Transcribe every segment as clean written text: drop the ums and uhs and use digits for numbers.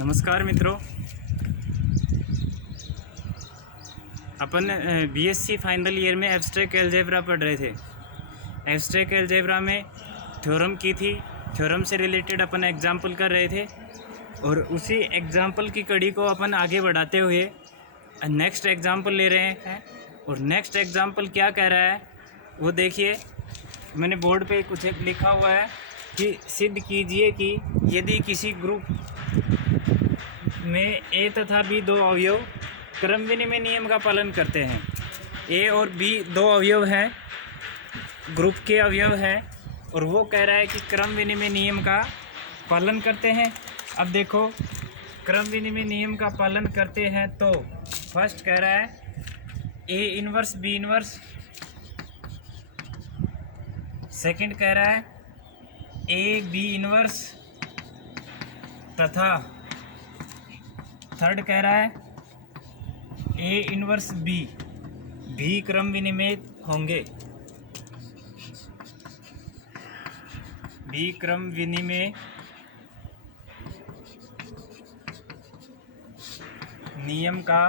नमस्कार मित्रों, अपन BSc final year में एब्स्ट्रैक्ट अलजेब्रा पढ़ रहे थे। एब्स्ट्रैक्ट अलजेब्रा में थ्योरम की थी, थ्योरम से रिलेटेड अपन एग्जाम्पल कर रहे थे और उसी एग्जाम्पल की कड़ी को अपन आगे बढ़ाते हुए नेक्स्ट एग्जाम्पल ले रहे हैं। और नेक्स्ट एग्जाम्पल क्या कह रहा है वो देखिए। मैंने बोर्ड पे कुछ एक लिखा हुआ है कि सिद्ध कीजिए कि यदि किसी ग्रुप में ए तथा बी दो अवयव क्रम विनिमय नियम का पालन करते हैं। ए और बी दो अवयव हैं, ग्रुप के अवयव हैं, और वो कह रहा है कि क्रम विनिमय नियम का पालन करते हैं। अब देखो, क्रम विनिमय नियम का पालन करते हैं तो फर्स्ट कह रहा है A inverse B inverse, second कह रहा है ए बी इनवर्स, तथा थर्ड कह रहा है ए इनवर्स बी भी क्रम विनिमय होंगे। बी क्रम विनिमय नियम का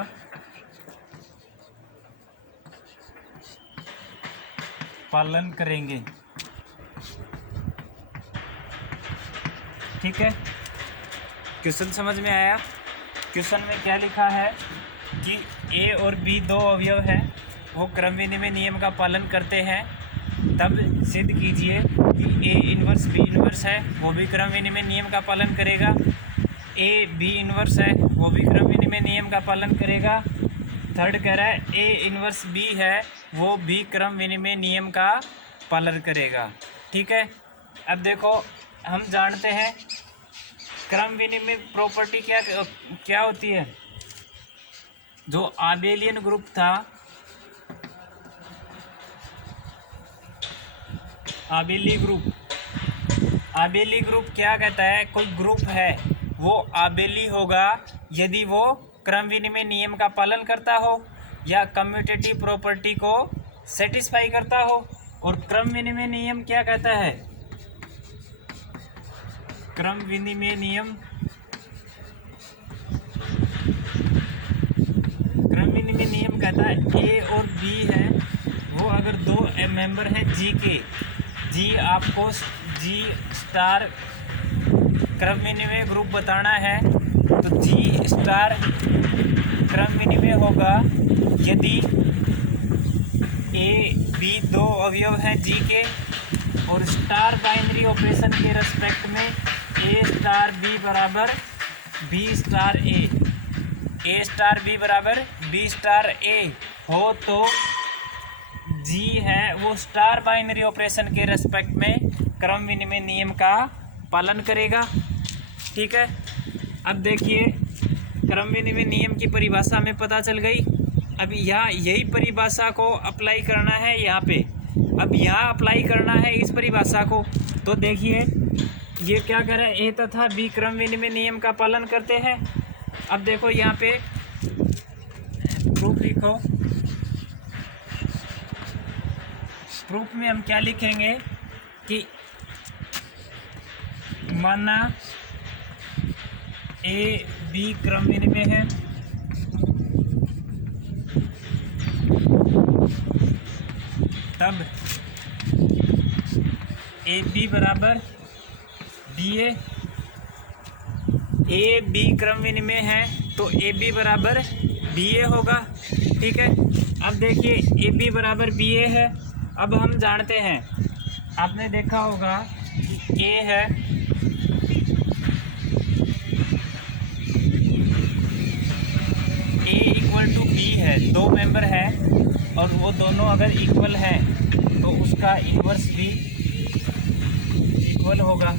पालन करेंगे। ठीक है, क्वेश्चन समझ में आया? क्वेश्चन में क्या लिखा है कि ए और बी दो अवयव हैं, वो क्रम विनिमय नियम का पालन करते हैं, तब सिद्ध कीजिए कि ए इनवर्स बी इनवर्स है, वो भी क्रम विनिमय नियम का पालन करेगा। ए बी इनवर्स है, वो भी क्रम विनिमय नियम का पालन करेगा। थर्ड कह रहा है ए इनवर्स बी है, वो भी क्रम विनिमय नियम का पालन करेगा। ठीक है, अब देखो, हम जानते हैं क्रम विनिमय प्रॉपर्टी क्या होती है। जो आबेलियन ग्रुप था, आबेली ग्रुप क्या कहता है? कोई ग्रुप है वो आबेली होगा यदि वो क्रम विनिमय नियम का पालन करता हो या कम्यूटेटिव प्रॉपर्टी को सेटिस्फाई करता हो। और क्रम विनिमय नियम क्या कहता है? क्रम विनिमय नियम कहता है ए और बी है, वो अगर दो मेंबर हैं जी के, जी आपको जी स्टार क्रम विनिमय ग्रुप बताना है, तो जी स्टार क्रम विनिमय होगा यदि ए बी दो अवयव हैं जी के, और स्टार बाइनरी ऑपरेशन के रेस्पेक्ट में ए स्टार बी बराबर बी स्टार ए स्टार बी बराबर बी स्टार ए हो, तो जी है वो स्टार बाइनरी ऑपरेशन के रेस्पेक्ट में क्रम विनिमय नियम का पालन करेगा। ठीक है, अब देखिए, क्रम विनिमय नियम की परिभाषा में पता चल गई। अब यहाँ यही परिभाषा को अप्लाई करना है यहाँ पे। अब यहाँ अप्लाई करना है इस परिभाषा को, तो देखिए ये क्या कह रहा है, ए तथा बी क्रम विनिमय नियम का पालन करते हैं। अब देखो यहाँ पे प्रूफ लिखो। प्रूफ में हम क्या लिखेंगे कि माना ए बी क्रम विनिमय है, तब ए बी बराबर बी ए बी क्रम विनिमय है तो ए बी बराबर बी ए होगा। ठीक है, अब देखिए ए बी बराबर बी ए है। अब हम जानते हैं, आपने देखा होगा कि ए है, ए इक्वल टू बी है, दो मेंबर है और वो दोनों अगर इक्वल हैं तो उसका इन्वर्स भी इक्वल होगा।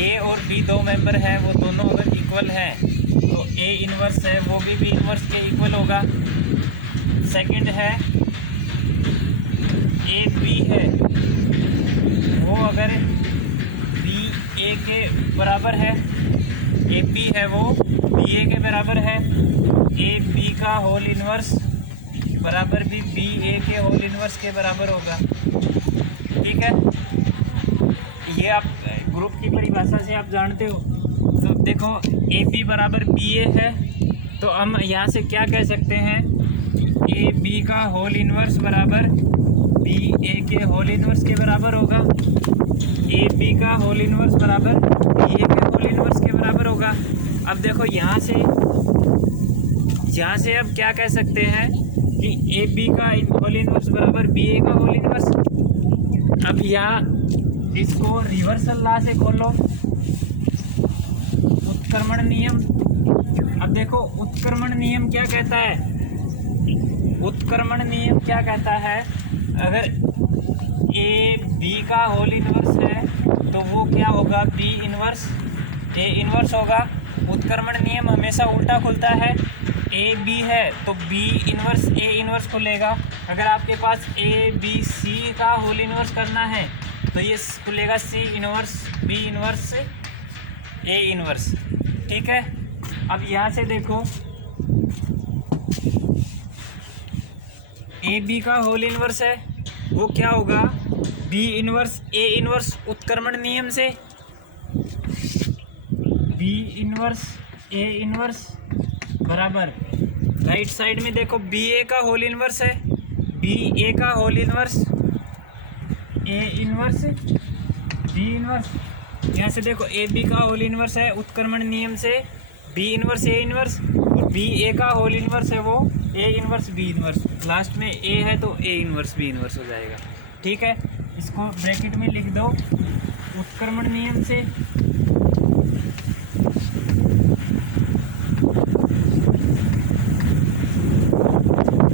ए और बी दो मेंबर हैं, वो दोनों अगर इक्वल हैं तो ए इन्वर्स है, वो भी बी इन्वर्स के इक्वल होगा। सेकंड है ए बी है, वो अगर बी ए के बराबर है, ए बी है वो बी ए के बराबर है, ए बी का होल इन्वर्स बराबर भी बी ए के होल इन्वर्स के बराबर होगा। ठीक है, ये आप ग्रुप की परिभाषा से आप जानते हो। तो देखो ए बी बराबर बी ए है, तो हम यहाँ से क्या कह सकते हैं, ए बी का होल इन्वर्स बराबर बी ए के होल इन्वर्स के बराबर होगा। ए बी का होल इन्वर्स बराबर बी ए के होल इन्वर्स के बराबर होगा। अब देखो यहाँ से अब क्या कह सकते हैं कि ए बी का होल इन्वर्स बराबर बी ए का होल इन्वर्स। अब यहाँ इसको रिवर्सल लॉ से खोलो, उत्क्रमण नियम। अब देखो उत्क्रमण नियम क्या कहता है, उत्क्रमण नियम क्या कहता है, अगर ए बी का होल इन्वर्स है तो वो क्या होगा, बी इन्वर्स ए इन्वर्स होगा। उत्क्रमण नियम हमेशा उल्टा खुलता है, ए बी है तो बी इन्वर्स ए इन्वर्स खुलेगा। अगर आपके पास ए बी सी का होल इन्वर्स करना है तो ये खुलेगा सी inverse B inverse A inverse. ठीक है, अब यहाँ से देखो ए बी का होल इन्वर्स है वो क्या होगा, बी इन्वर्स ए इन्वर्स उत्क्रमण नियम से, बी इन्वर्स ए इन्वर्स बराबर राइट साइड में देखो बी ए का होल इन्वर्स है, बी ए का whole inverse A inverse B inverse. यहाँ से देखो ए बी का होल इन्वर्स है उत्क्रमण नियम से बी इन्वर्स ए इन्वर्स, और बी ए का होल इन्वर्स है वो ए इन्वर्स बी इन्वर्स। लास्ट में ए है तो ए इन्वर्स बी इन्वर्स हो जाएगा। ठीक है, इसको ब्रैकेट में लिख दो, उत्क्रमण नियम से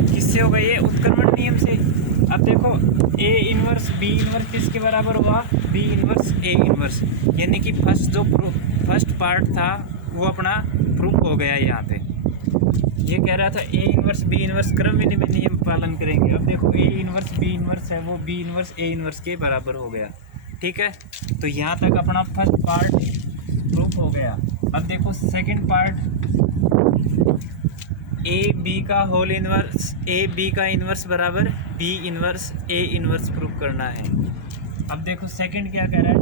किससे होगा, ये उत्क्रमण नियम से। अब देखो ए इन्वर्स बी इन्वर्स किसके बराबर हुआ, बी इन्वर्स ए इन्वर्स, यानी कि फर्स्ट पार्ट था वो अपना प्रूफ हो गया। यहाँ पे ये कह रहा था ए इन्वर्स बी इन्वर्स क्रम विनिमय नियम पालन करेंगे। अब देखो ए इन्वर्स बी इन्वर्स है वो बी इन्वर्स ए इन्वर्स के बराबर हो गया। ठीक है, तो यहाँ तक अपना फर्स्ट पार्ट प्रूफ हो गया। अब देखो सेकंड पार्ट, ए बी का होल इन्वर्स ए बी का इन्वर्स बराबर B inverse A inverse proof करना है। अब देखो सेकंड क्या कह रहा है,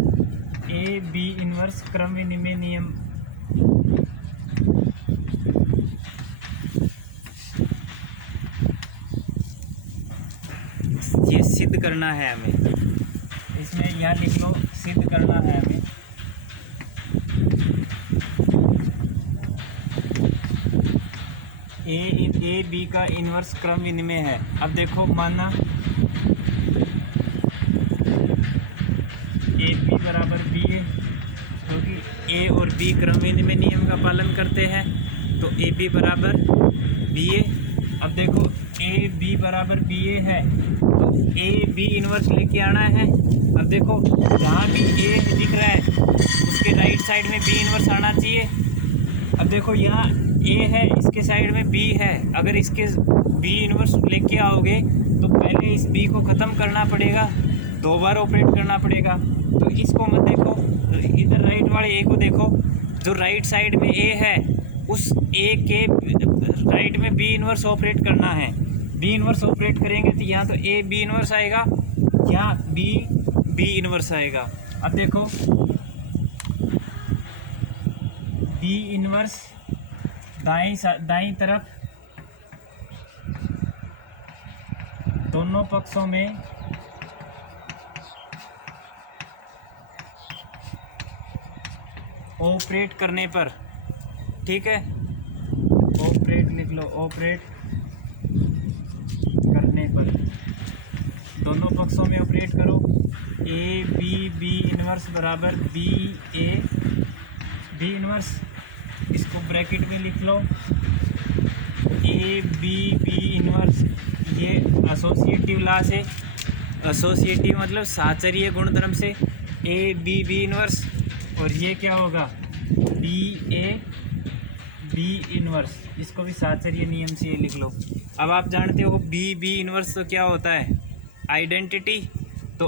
ए बी इन्वर्स क्रम विनिमय नियम ये सिद्ध करना है हमें, इसमें यहाँ लिख लो सिद्ध करना है हमें। ए बी का इन्वर्स क्रम विनिमय है। अब देखो माना ए बी बराबर बी ए, क्योंकि ए और बी क्रम विनिमय नियम का पालन करते हैं तो ए बी बराबर बी ए। अब देखो ए बी बराबर बी ए है तो ए बी इन्वर्स लेके आना है। अब देखो जहाँ भी ए दिख रहा है उसके राइट साइड में बी इन्वर्स आना चाहिए। अब देखो यहाँ ए है, इसके साइड में बी है, अगर इसके बी इन्वर्स लेके आओगे तो पहले इस बी को ख़त्म करना पड़ेगा, 2 बार ऑपरेट करना पड़ेगा। तो इसको मत देखो, इधर राइट वाले ए को देखो, जो राइट साइड में ए है उस ए के राइट में बी इन्वर्स ऑपरेट करना है। बी इन्वर्स ऑपरेट करेंगे तो यहाँ तो ए बी इन्वर्स आएगा, यहाँ बी इन्वर्स आएगा। अब देखो बी इन्वर्स दाईं तरफ दोनों पक्षों में ऑपरेट करने पर, ठीक है, ऑपरेट लिख लो, ऑपरेट करने पर दोनों पक्षों में ऑपरेट करो। ए बी इन्वर्स बराबर बी ए बी इन्वर्स, इसको ब्रैकेट में लिख लो। ए बी इन्वर्स, ये एसोसिएटिव लॉ से, एसोसिएटिव मतलब साचरीय गुणधर्म से ए बी इन्वर्स, और ये क्या होगा बी ए बी इन्वर्स, इसको भी साचरीय नियम से ये लिख लो। अब आप जानते हो बी इन्वर्स तो क्या होता है, आइडेंटिटी। तो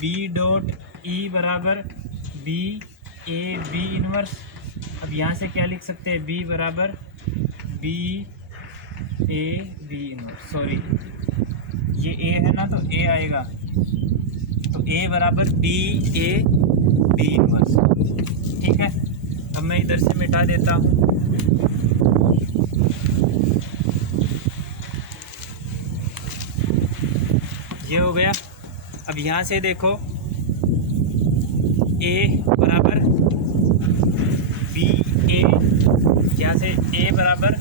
बी डॉट ई बराबर बी ए बी इन्वर्स। अब यहाँ से क्या लिख सकते हैं, बी बराबर B A B inverse, sorry ये ए है ना तो ए आएगा, तो ए बराबर बी ए बी इनवर्स। ठीक है, अब मैं इधर से मिटा देता हूँ। ये हो गया। अब यहाँ से देखो ए बराबर बी ए, यहाँ से ए बराबर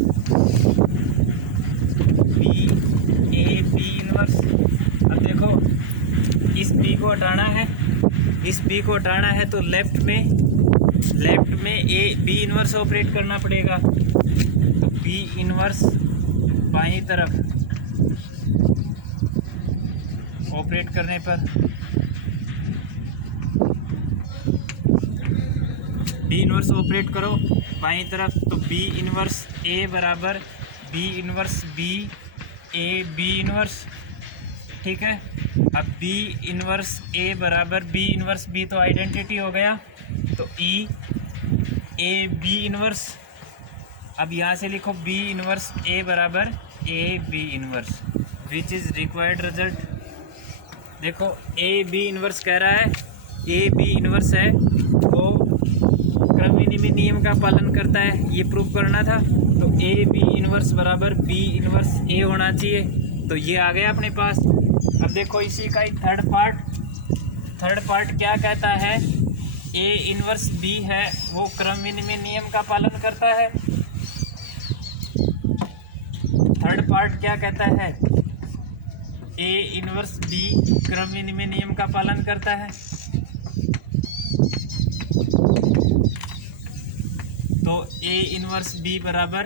बी ए बी इनवर्स। अब देखो इस बी को हटाना है, इस बी को हटाना है तो लेफ्ट में ए बी इनवर्स ऑपरेट करना पड़ेगा। तो बी इनवर्स बाईं तरफ ऑपरेट करने पर बी इनवर्स ऑपरेट करो बाईं तरफ, तो बी इनवर्स ए बराबर B inverse B A B inverse. ठीक है, अब बी इनवर्स ए बराबर बी इनवर्स बी तो आइडेंटिटी हो गया, तो ई ए बी इनवर्स। अब यहाँ से लिखो बी इनवर्स ए बराबर A B inverse, which is required result. देखो ए बी इनवर्स कह रहा है, ए बी इनवर्स है वो क्रम विनिमय नियम का पालन करता है, ये प्रूव करना था। तो ए बी इनवर्स बराबर बी इनवर्स ए होना चाहिए, तो ये आ गया अपने पास। अब देखो इसी का ही थर्ड पार्ट क्या कहता है, ए इनवर्स बी है वो क्रम विनिमय नियम का पालन करता है। थर्ड पार्ट क्या कहता है, ए इनवर्स बी क्रम विनिमय नियम का पालन करता है। तो ए इनवर्स बी बराबर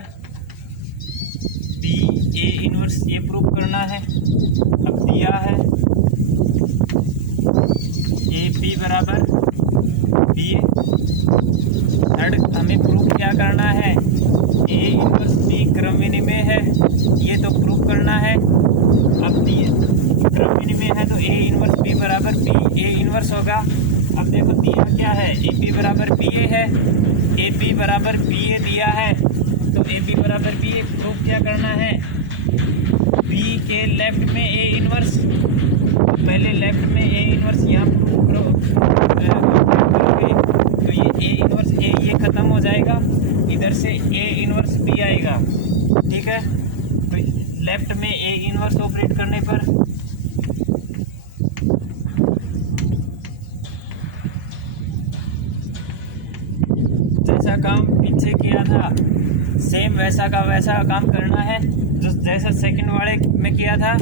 बी ए इनवर्स, ये प्रूव करना है। अब दिया है ए बी बराबर बी ए, थर्ड हमें प्रूव क्या करना है, ए इनवर्स बी क्रम विनिमय है, ये तो प्रूव करना है। अब दिए क्रम विनिमय है तो ए इनवर्स बी बराबर बी ए इनवर्स होगा। अब देखो दिया क्या है, ए बी बराबर बी ए है, ए बी बराबर बी ए दिया है, तो ए बी बराबर बी ए प्रूफ क्या करना है, बी के लेफ्ट में ए इनवर्स। तो पहले लेफ्ट में ए इनवर्स यहाँ प्रूफ करोगे तो ये ए इनवर्स ए ये ख़त्म हो जाएगा, इधर से ए इनवर्स बी आएगा। ठीक है, तो लेफ्ट में ए इनवर्स ऑपरेट करने पर जैसा काम पीछे किया था सेम वैसा का वैसा काम करना है, जो जैसा सेकंड वाले में किया था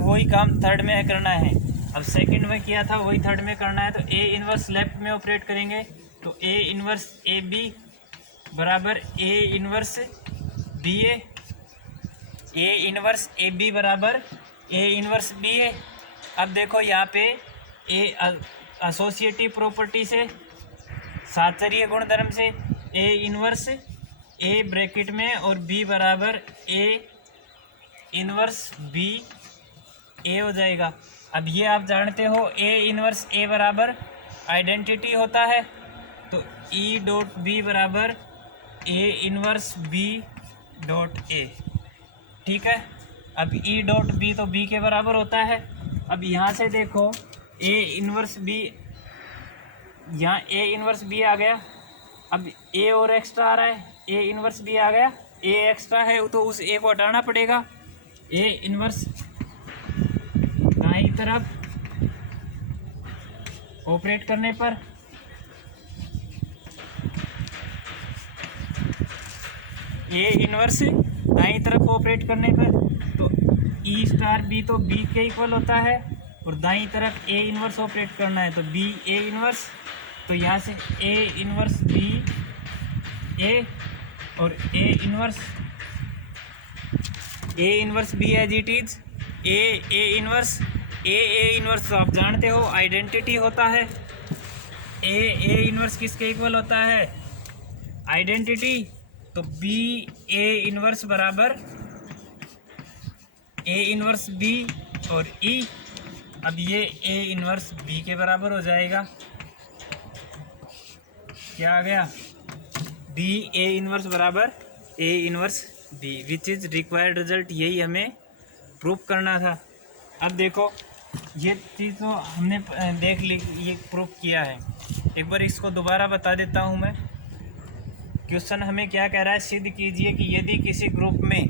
वही काम थर्ड में करना है। अब सेकंड में किया था वही थर्ड में करना है, तो ए इनवर्स लेफ्ट में ऑपरेट करेंगे, तो ए इनवर्स ए बी बराबर A inverse B A inverse A B बराबर ए इनवर्स बी ए। अब देखो यहाँ पे ए एसोसिएटिव प्रॉपर्टी से, सातचर्य गुणधर्म से ए इनवर्स ए ब्रैकेट में और बी बराबर ए इनवर्स बी ए हो जाएगा। अब ये आप जानते हो ए इनवर्स ए बराबर आइडेंटिटी होता है, तो ई डॉट बी बराबर A inverse B dot A. ठीक है, अब ई डॉट बी तो बी के बराबर होता है। अब यहाँ से देखो ए इनवर्स बी, यहाँ ए इनवर्स बी आ गया, अब ए और एक्स्ट्रा आ रहा है, ए इनवर्स बी आ गया, ए एक्स्ट्रा है तो उस ए को हटाना पड़ेगा। ए इनवर्स दाईं तरफ ऑपरेट करने पर ए इनवर्स दाईं तरफ ऑपरेट करने पर तो ई स्टार बी तो बी के इक्वल होता है, और दाईं तरफ ए इनवर्स ऑपरेट करना है तो बी ए इनवर्स। तो यहाँ से ए इनवर्स बी ए और A inverse B as it is A inverse A inverse तो आप जानते हो आइडेंटिटी होता है। ए इनवर्स किसके इक्वल होता है, आइडेंटिटी, तो बी ए इनवर्स बराबर ए इनवर्स बी और ई। अब ये ए इनवर्स बी के बराबर हो जाएगा, क्या आ गया, बी ए इनवर्स बराबर A inverse B, which is required result. यही हमें प्रूफ करना था। अब देखो ये चीज़ तो हमने देख ली, ये प्रूफ किया है। एक बार इसको दोबारा बता देता हूँ मैं। क्वेश्चन हमें क्या कह रहा है, सिद्ध कीजिए कि यदि किसी ग्रुप में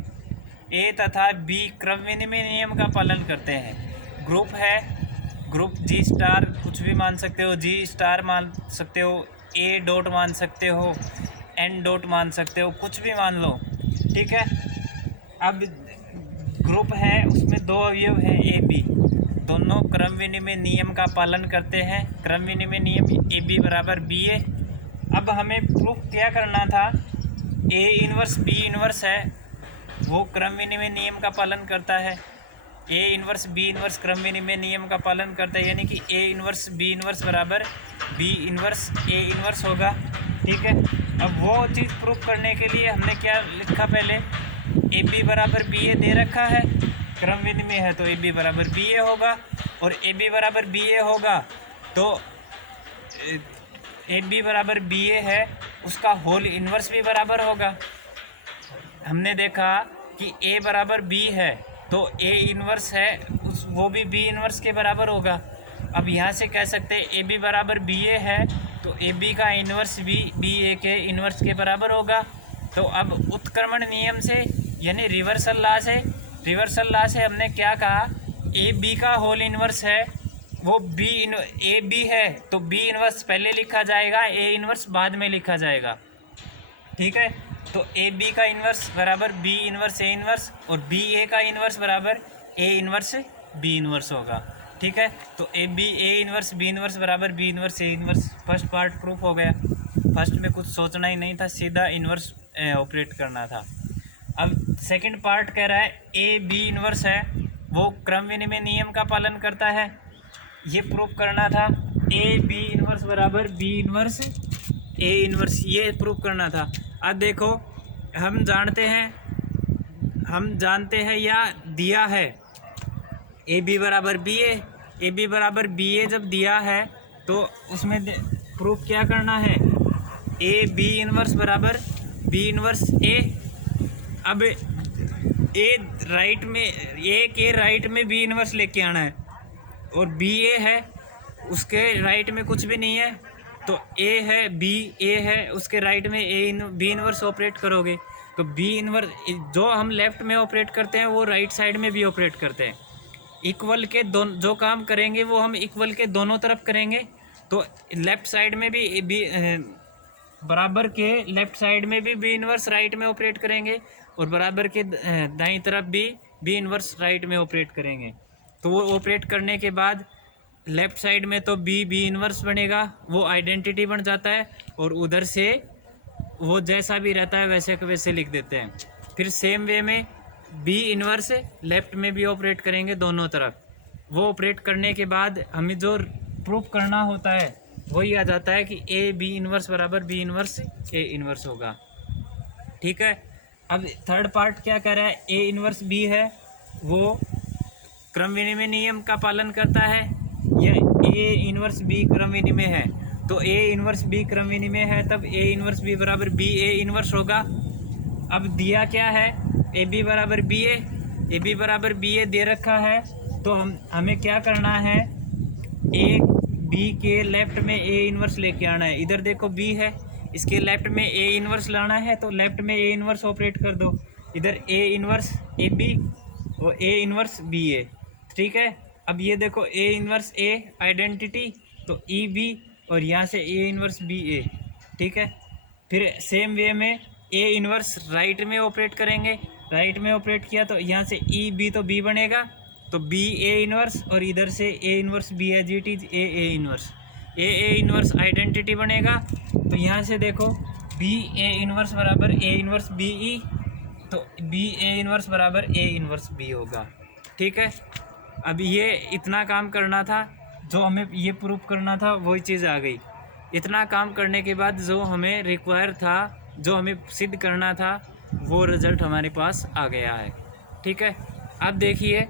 ए तथा बी क्रम विनिमय नियम का पालन करते हैं। ग्रुप है, ग्रुप जी स्टार कुछ भी मान सकते हो, जी स्टार मान सकते हो, ए डॉट मान सकते हो, एन डॉट मान सकते हो, कुछ भी मान लो, ठीक है। अब ग्रुप है, उसमें दो अवयव हैं ए बी, दोनों क्रम विनिमय नियम का पालन करते हैं। क्रम विनिमय नियम ए बी बराबर बी ए। अब हमें प्रूफ क्या करना था, ए इनवर्स बी इनवर्स है वो क्रम विनिमय नियम का पालन करता है। ए इनवर्स बी इनवर्स क्रम विनिमय नियम का पालन करता है, यानी कि ए इनवर्स बी इनवर्स बराबर बी इनवर्स ए इनवर्स होगा, ठीक है। अब वो चीज़ प्रूफ करने के लिए हमने क्या लिखा, पहले ए बी बराबर बी ए दे रखा है, क्रम विनिमय है तो ए बी बराबर बी ए होगा, और ए बी बराबर बी ए होगा तो ए बी बराबर बी ए है, उसका होल इन्वर्स भी बराबर होगा। हमने देखा कि ए बराबर बी है तो ए इन्वर्स है उस वो भी बी इन्वर्स के बराबर होगा। अब यहाँ से कह सकते हैं ए बी बराबर बी ए है तो ए बी का इन्वर्स भी बी ए के इन्वर्स के बराबर होगा। तो अब उत्क्रमण नियम से यानी रिवर्सल लॉ से हमने क्या कहा, ए बी का होल इन्वर्स है वो ए बी है तो बी इन्वर्स पहले लिखा जाएगा, ए इन्वर्स बाद में लिखा जाएगा, ठीक है। तो ए बी का इन्वर्स बराबर बी इन्वर्स ए इन्वर्स, और बी ए का इन्वर्स बराबर ए इन्वर्स बी इन्वर्स होगा, ठीक है। तो A B A inverse B inverse बराबर B inverse A inverse. First part proof हो गया। फर्स्ट में कुछ सोचना ही नहीं था, सीधा इन्वर्स ऑपरेट करना था। अब सेकंड पार्ट कह रहा है ए बी इन्वर्स है वो क्रम विनिमय नियम का पालन करता है, ये प्रूफ करना था। ए बी इन्वर्स बराबर बी इन्वर्स ए इन्वर्स, ये प्रूफ करना था। अब देखो हम जानते हैं या दिया है ए बी बराबर बी ए बी बराबर बी ए जब दिया है तो उसमें प्रूफ क्या करना है, ए बी इन्वर्स बराबर बी इन्वर्स ए। अब ए राइट में ए के राइट में बी इन्वर्स लेके आना है, और बी ए है उसके राइट में कुछ भी नहीं है तो ए है बी ए है उसके राइट में बी इन्वर्स ऑपरेट करोगे तो बी इन्वर्स जो हम लेफ़्ट में ऑपरेट करते हैं वो राइट साइड में भी ऑपरेट करते हैं। इक्वल के जो काम करेंगे वो हम इक्वल के दोनों तरफ करेंगे, तो लेफ़्ट साइड में भी बराबर के लेफ़्ट साइड में भी बी इन्वर्स राइट में ऑपरेट करेंगे, और बराबर के दाईं तरफ भी बी इन्वर्स राइट में ऑपरेट करेंगे। तो वो ऑपरेट करने के बाद लेफ़्ट साइड में तो बी इन्वर्स बनेगा, वो आइडेंटिटी बन जाता है, और उधर से वो जैसा भी रहता है वैसे के वैसे लिख देते हैं। फिर सेम वे में बी इन्वर्स लेफ़्ट में भी ऑपरेट करेंगे दोनों तरफ। वो ऑपरेट करने के बाद हमें जो प्रूफ करना होता है वही आ जाता है कि ए बी इन्वर्स बराबर बी इन्वर्स ए इन्वर्स होगा, ठीक है। अब थर्ड पार्ट क्या कह रहा है, ए इन्वर्स बी है वो क्रम विनिमय नियम का पालन करता है, या ए इन्वर्स बी क्रम विनिमय है। तो ए इन्वर्स बी क्रम विनिमय है तब ए इन्वर्स बी बराबर बी ए इन्वर्स होगा। अब दिया क्या है, ए बी बराबर बी ए बराबर बी ए दे रखा है, तो हमें क्या करना है, ए बी के लेफ़्ट में ए इन्वर्स लेके आना है। इधर देखो बी है, इसके लेफ़्ट में ए इन्वर्स लाना है तो लेफ़्ट में ए इन्वर्स ऑपरेट कर दो। इधर ए इन्वर्स ए बी और ए इन्वर्स बी ए, ठीक है। अब ये देखो ए इन्वर्स ए आइडेंटिटी तो ई बी, और यहाँ से ए इन्वर्स बी ए, ठीक है। फिर सेम वे में ए इन्वर्स राइट में ऑपरेट करेंगे, राइट में ऑपरेट किया तो यहाँ से ई बी तो बी बनेगा, तो बी ए इन्वर्स, और इधर से A inverse B as it is A inverse, A inverse identity बनेगा। तो यहाँ से देखो बी ए इन्वर्स बराबर ए इन्वर्स बी ई, तो बी ए इन्वर्स बराबर ए इन्वर्स बी होगा, ठीक है। अब ये इतना काम करना था, जो हमें ये प्रूफ करना था वही चीज़ आ गई। इतना काम करने के बाद जो हमें रिक्वायर था, जो हमें सिद्ध करना था, वो रिज़ल्ट हमारे पास आ गया है, ठीक है। अब देखिए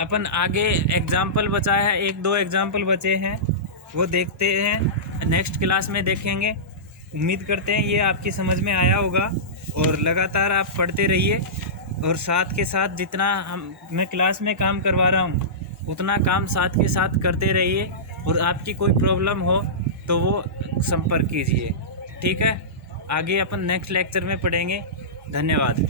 अपन आगे एग्ज़ाम्पल बचा है, 1-2 एग्ज़ाम्पल बचे हैं, वो देखते हैं, नेक्स्ट क्लास में देखेंगे। उम्मीद करते हैं ये आपकी समझ में आया होगा, और लगातार आप पढ़ते रहिए, और साथ के साथ जितना मैं क्लास में काम करवा रहा हूँ उतना काम साथ के साथ करते रहिए। और आपकी कोई प्रॉब्लम हो तो वो संपर्क कीजिए। ठीक है, आगे अपन नेक्स्ट लेक्चर में पढ़ेंगे। धन्यवाद।